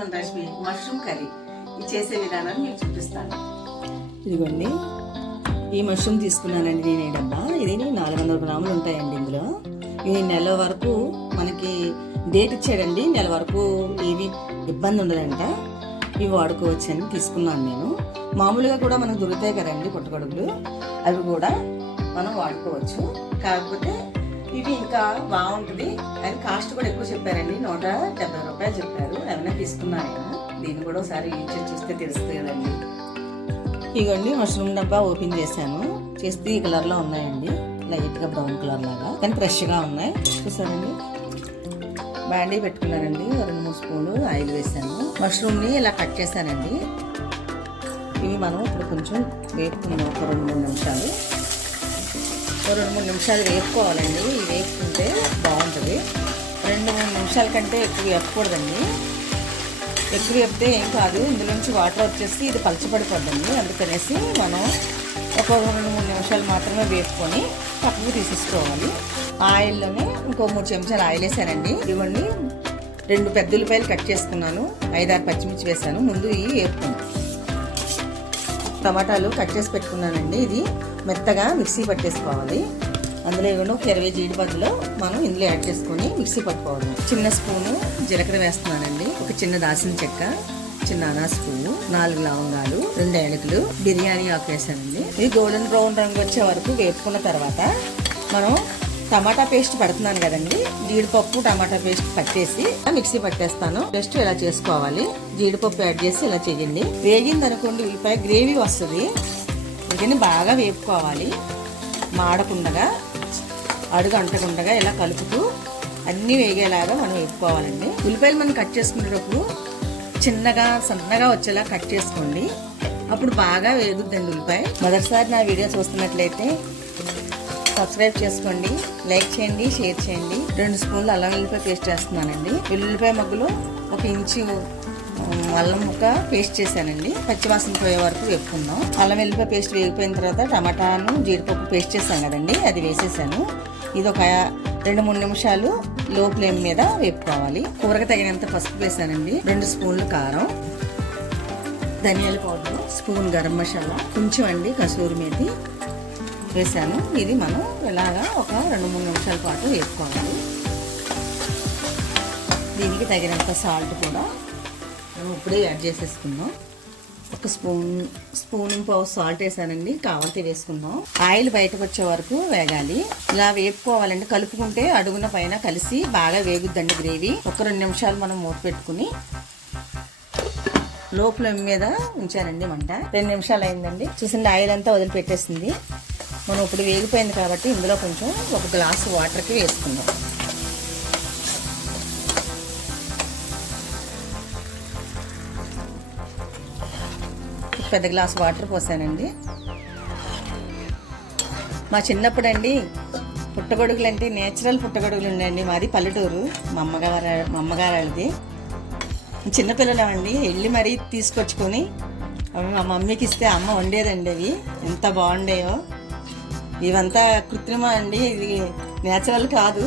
Afternoon recipe mushroom curry ఇది చేసే విధానాన్ని మీకు చూపిస్తాను. ఇదిగోండి. ఈ మష్రూమ్ తీసుకున్నానండి నేను ఈ డబ్బా. ఇది నాలుగు వందల గ్రాములు ఉంటాయండి ఇందులో. ఇది నెల వరకు మనకి డేట్ ఇచ్చాడండి. నెల వరకు ఏవి ఇబ్బంది ఉండదంట. ఇవి వాడుకోవచ్చని తీసుకున్నాను నేను. మామూలుగా కూడా మనకు దొరుకుతాయి కదండి పుట్టగొడుగులు అవి కూడా మనం వాడుకోవచ్చు. కాకపోతే ఇవి ఇంకా బాగుంటుంది. అండ్ కాస్ట్ కూడా ఎక్కువ చెప్పారండి. నూట డెబ్బై రూపాయలు చెప్పారు. ఏమైనా తీసుకున్నాను నేను దీన్ని కూడా ఒకసారి యూజ్ చేసి చూస్తే తెలుస్తుంది కదండి. ఇగోండి మష్రూమ్ డబ్బా ఓపెన్ చేశాను. చేస్తే ఈ కలర్లో ఉన్నాయండి. లైట్గా బ్రౌన్ కలర్ లాగా. కానీ ఫ్రెష్గా ఉన్నాయి. చూసారండి? బ్యాండీ పెట్టుకున్నానండి రెండు మూడు స్పూన్లు ఆయిల్ వేసాను మష్రూమ్ని ఇలా కట్ చేశానండి. ఇవి మనం ఇప్పుడు కొంచెం వేపుకుందాం ఒక రెండు మూడు నిమిషాలు. రెండు మూడు నిమిషాలు వేసుకోవాలండి ఇవి వేసుకుంటే బాగుంటుంది. రెండు మూడు నిమిషాల కంటే ఎక్కువ వేపకూడదండి. ఎక్కువ వేపితే ఏం కాదు ఇందులోంచి వాటర్ వచ్చేసి ఇది పలచబడిపోద్దండి. అందుకనేసి మనం ఒక రెండు మూడు నిమిషాలు మాత్రమే వేపుకొని పక్కకు తీసేసుకోవాలి. ఆయిల్లోనే ఇంకో మూడు చెంచాలు ఆయిల్ వేసానండి. ఇవ్వండి. రెండు పెద్ద ఉల్లిపాయలు కట్ చేసుకున్నాను. ఐదారు పచ్చిమిర్చి వేసాను. ముందు ఇవి వేపుకున్నాను టమాటాలు కట్ చేసి పెట్టుకున్నానండి. ఇది మెత్తగా మిక్సీ పట్టేసుకోవాలి. అందులో ఇవ్వండి ఒక ఇరవై జీడిపప్పులో మనం ఇందులో యాడ్ చేసుకొని మిక్సీ పట్టుకోవాలి. చిన్న స్పూను జీలకర్ర వేస్తున్నానండి. ఒక చిన్న దాసిన చెక్క చిన్న అనాస్ పువ్వు నాలుగు లవంగాలు రెండు ఏలకులు బిర్యానీ ఆకు వేసానండి. ఇది గోల్డెన్ బ్రౌన్ రంగు వచ్చే వరకు వేపుకున్న తర్వాత మనం టమాటా పేస్ట్ పడుతున్నాను కదండి. జీడిపప్పు టమాటా పేస్ట్ పట్టేసి మిక్సీ పట్టేస్తాను. జస్ట్ ఇలా చేసుకోవాలి? జీడిపప్పు యాడ్ చేసి ఇలా చేయండి. వేగింది అనుకోండి ఉల్లిపాయ గ్రేవీ వస్తుంది. వీటిని బాగా వేపుకోవాలి. మాడకుండగా అడుగు అంటకుండగా ఇలా కలుపుతూ అన్నీ వేగేలాగా మనం వేపుకోవాలండి. ఉల్లిపాయలు మనం కట్ చేసుకునేటప్పుడు చిన్నగా సన్నగా వచ్చేలా కట్ చేసుకోండి. అప్పుడు బాగా వేగుద్దండి ఉల్లిపాయ. మొదటిసారి నా వీడియో చూస్తున్నట్లయితే సబ్స్క్రైబ్ చేసుకోండి లైక్ చేయండి షేర్ చేయండి. రెండు స్పూన్లు అల్లం ఉల్లిపాయ పేస్ట్ చేస్తున్నానండి ఉల్లిపాయ మగ్గులో ఒక ఇంచు అల్లం ముక్క పేస్ట్ చేశానండి. పచ్చివాసన పోయే వరకు వేపుకుందాం. అల్లం వెల్లిపాయ పేస్ట్ వేగిపోయిన తర్వాత టమాటాను జీడిపప్పు పేస్ట్ చేశాను కదండి. అది వేసేసాను. ఇది ఒక రెండు మూడు నిమిషాలు లో ఫ్లేమ్ మీద వేపుకోవాలి. కూరకు తగినంత పసుపు వేసానండి. రెండు స్పూన్లు కారం ధనియాల పౌడర్ స్పూన్ గరం మసాలా కొంచెం అండి కసూరి మేతి వేసాను. ఇది మనం ఇలాగా ఒక రెండు మూడు నిమిషాల పాటు వేసుకోవాలి దీనికి తగినంత సాల్ట్ కూడా మనం ఇప్పుడే యాడ్ చేసేసుకుందాం ఒక స్పూన్ స్పూన్ పావు సాల్ట్ వేసానండి. కావాలంటే వేసుకుందాం. ఆయిల్ బయటకు వచ్చే వరకు వేగాలి. ఇలా వేపుకోవాలండి. కలుపుకుంటే అడుగున పైన కలిసి బాగా వేగుద్దండి గ్రేవీ. ఒక రెండు నిమిషాలు మనం మూత పెట్టుకుని లో ఫ్లేమ్ మీద ఉంచానండి మంట. రెండు నిమిషాలు అయిందండి. చూసింది ఆయిల్ అంతా వదిలిపెట్టేసింది. మనం ఇప్పుడు వేగిపోయింది కాబట్టి ఇందులో కొంచెం ఒక గ్లాసు వాటర్కి వేసుకుందాం. పెద్ద గ్లాస్ వాటర్ పోసానండి. మా చిన్నప్పుడు అండి పుట్టగొడుగులు అంటే నేచురల్ పుట్టగొడుగులు ఉండండి మాది పల్లెటూరు మా అమ్మగారు మా అమ్మగారు వాళ్ళది చిన్నపిల్లలమండి వెళ్ళి మరీ తీసుకొచ్చుకొని అవి మా మమ్మీకి ఇస్తే అమ్మ వండేదండి అవి. ఎంత బాగుండేవో ఇవంతా కృత్రిమ అండి ఇది నేచురల్ కాదు.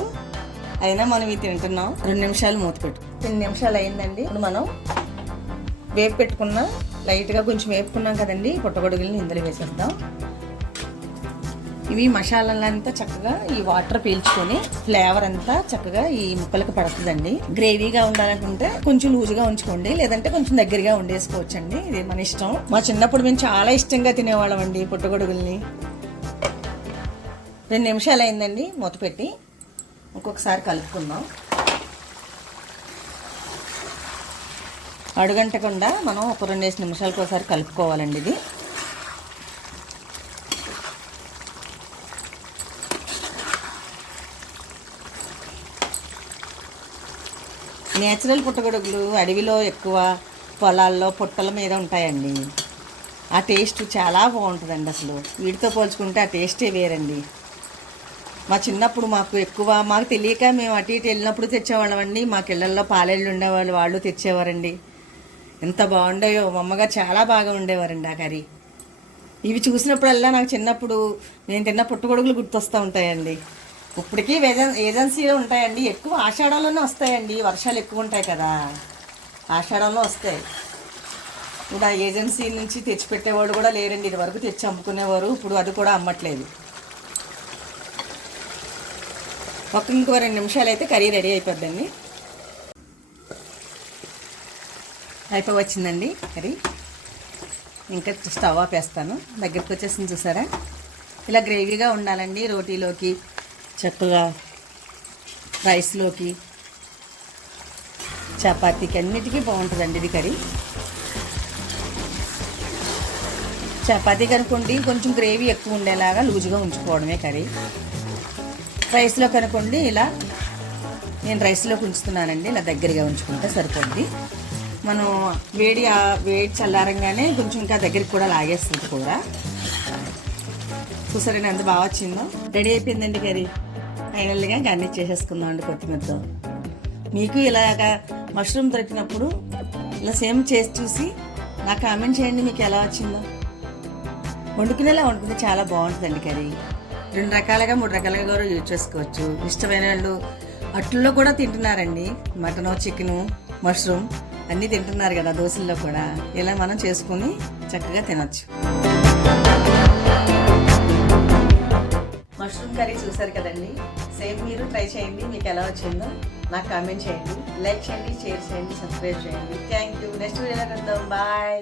అయినా మనం ఇవి తింటున్నాం. రెండు నిమిషాలు మూత పెట్టు. రెండు నిమిషాలు అయిందండి. ఇప్పుడు మనం వేపు పెట్టుకున్న లైట్గా కొంచెం వేపుకున్నాం కదండి. పుట్టగొడుగుల్ని ఇందులో వేసేద్దాం. ఇవి మసాలాలంతా చక్కగా ఈ వాటర్ పీల్చుకొని ఫ్లేవర్ అంతా చక్కగా ఈ ముక్కలకు పడుతుందండి. గ్రేవీగా ఉండాలనుకుంటే కొంచెం లూజుగా ఉంచుకోండి. లేదంటే కొంచెం దగ్గరగా వండేసుకోవచ్చండి ఇది మన ఇష్టం. మా చిన్నప్పుడు మేము చాలా ఇష్టంగా తినేవాళ్ళం అండి పుట్టగొడుగుల్ని. రెండు నిమిషాలు అయిందండి మూత పెట్టి ఇంకొకసారి కలుపుకుందాం. అడుగంటకుండా మనం ఒక రెండేసి నిమిషాలకు ఒకసారి కలుపుకోవాలండి ఇది. నేచురల్ పుట్టగొడుగులు అడవిలో ఎక్కువ పొలాల్లో పుట్టల మీద ఉంటాయండి. ఆ టేస్ట్ చాలా బాగుంటుందండి అసలు. వీటితో పోల్చుకుంటే ఆ టేస్టే వేరండి. మా చిన్నప్పుడు మాకు ఎక్కువ మాకు తెలియక మేము అటు ఇటు వెళ్ళినప్పుడు తెచ్చేవాళ్ళమండి. మాకు ఇళ్ళల్లో పాలేళ్ళు ఉండేవాళ్ళు వాళ్ళు తెచ్చేవారండి. ఎంత బాగుండేవో మా అమ్మగారు చాలా బాగా ఉండేవారండి ఆ కర్రీ. ఇవి చూసినప్పుడల్లా నాకు చిన్నప్పుడు నేను తిన్న పుట్టగొడుగులు గుర్తొస్తూ ఉంటాయండి. ఇప్పటికీ ఏజెన్ ఏజెన్సీలో ఉంటాయండి. ఎక్కువ ఆషాఢంలోనే వస్తాయండి. వర్షాలు ఎక్కువ ఉంటాయి కదా. ఆషాఢంలో వస్తాయి. ఇప్పుడు ఆ ఏజెన్సీ నుంచి తెచ్చిపెట్టేవాడు కూడా లేరండి. ఇది వరకు తెచ్చి అమ్ముకునేవారు. ఇప్పుడు అది కూడా అమ్మట్లేదు. ఒక ఇంకో రెండు నిమిషాలు అయితే కర్రీ రెడీ అయిపోద్దండి. అయిపోయి వచ్చిందండి కర్రీ. ఇంకా స్టవ్ ఆపేస్తాను. దగ్గరికి వచ్చేసింది చూసారా? ఇలా గ్రేవీగా ఉండాలండి రోటీలోకి చక్కగా రైస్లోకి చపాతీకి అన్నిటికీ బాగుంటుందండి ఇది కర్రీ. చపాతీ కనుకోండి కొంచెం గ్రేవీ ఎక్కువ ఉండేలాగా లూజుగా ఉంచుకోవడమే కర్రీ. రైస్లో కనుకోండి ఇలా నేను రైస్లోకి ఉంచుతున్నానండి ఇలా దగ్గరగా ఉంచుకుంటే సరిపోద్ది. మనం వేడి వేడి చల్లారంగానే కొంచెం ఇంకా దగ్గరికి కూడా లాగేస్తుంది కూర. చూసారండి ఎంత బాగా వచ్చిందో? రెడీ అయిపోయిందండి కర్రీ. ఫైనల్గా గార్నిష్ చేసేసుకుందాం అండి కొత్తిమీరతో. మీకు ఇలాగ మష్రూమ్ దొరికినప్పుడు ఇలా సేమ్ చేసి చూసి నాకు కామెంట్ చేయండి మీకు ఎలా వచ్చిందో. వండుకునేలా వండుకుంటే చాలా బాగుంటుందండి కర్రీ. రెండు రకాలుగా మూడు రకాలుగా కూడా యూజ్ చేసుకోవచ్చు. ఇష్టమైన వాళ్ళు అట్లలో కూడా తింటున్నారండి. మటను చికెను మష్రూమ్ అన్నీ తింటున్నారు కదా దోశల్లో కూడా. ఇలా మనం చేసుకుని చక్కగా తినొచ్చు. మష్రూమ్ కర్రీ చూసారు కదండి? సేమ్ మీరు ట్రై చేయండి మీకు ఎలా వచ్చిందో నాకు కామెంట్ చేయండి. లైక్ చేయండి షేర్ చేయండి సబ్స్క్రైబ్ చేయండి. థ్యాంక్ యూ నెక్స్ట్ వీడియోలో కలుద్దాం. బాయ్